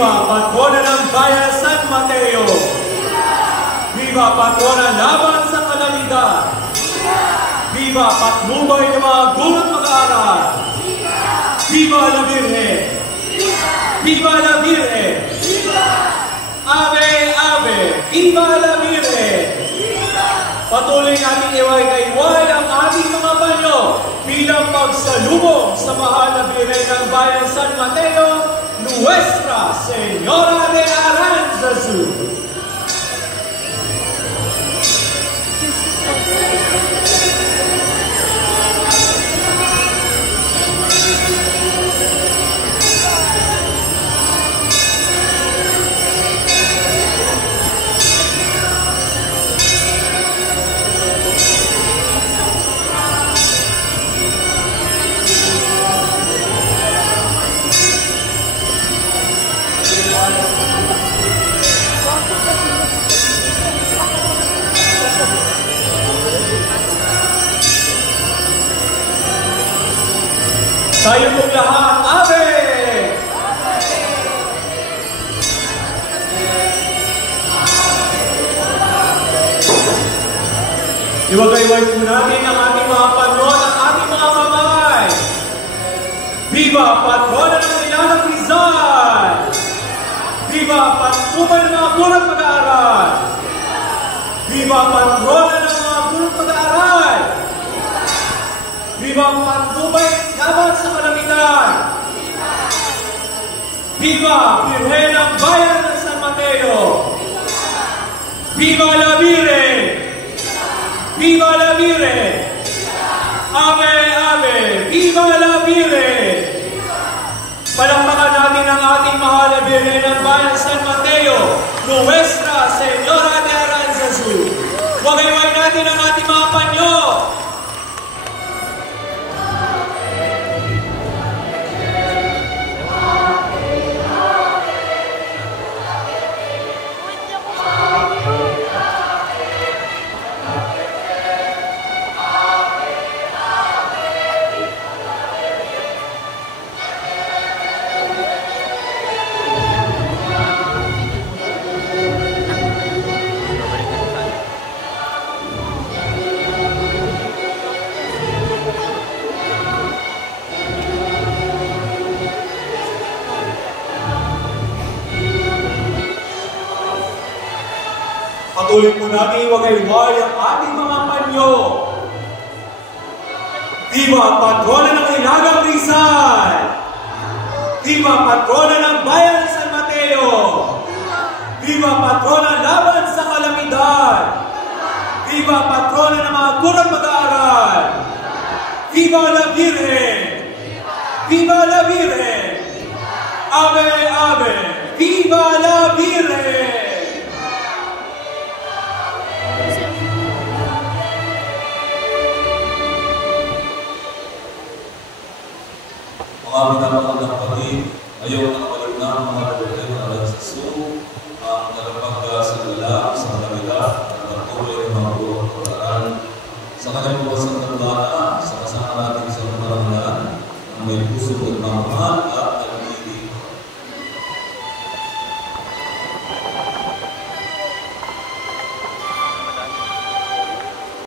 Viva Patrona ng Bayan San Mateo! Viva Patrona laban sa kalamidad! Viva patnubay ng mga gurot mag-aaral! Viva la Virgen! Viva la Virgen! Ave, Ave! Viva la Virgen! Patuloy natin iway-iway ang ating mga banyo bilang pagsalubong sa mahal na Virgen ng Bayan San Mateo, Nuestra Señora de Aranzazu. Tayo pong lahat, Ave! Iwagay-way po natin ang ating mga panon at ating mga kamay. Viva Patrona ng Ilanang Rizal! Viva Patnubay ng mga gurot mag-aaral! Viva Patrona ng mga gurot mag-aaral! Viva Patnubay laban sa kalamidad! Viva Virgen ng Bayan ng San Mateo! Viva la Virgen! Viva la Virgen! Ave, Ave! Viva la Virgen! Palakpakan natin ang ating mahal na Virgen ng Bayan San Mateo, Nuestra Señora de Aranzazu. Wagay-way natin ang ating mga panyo. Patuloy po natin iwagay-way ang ating mga panyo. Viva Patrona ng Ilanang Rizal! Viva Patrona ng Bayan San Mateo! Viva Patrona laban sa kalamidad! Viva Patrona ng mga gurot mag-aaral! Viva la Virgen! Viva la Virgen! Ave, Ave! Viva la Virgen! Mga minamahal ng kapatid, ayaw na balik na ang mga Virgen ng Aranzazu, ang nagpagkasalala sa kalamidad at patuloy ng mga gurot mag-aaral sa kanyang buwasang taglana, sa kasama natin sa pamarangalan ng may puso at mamahal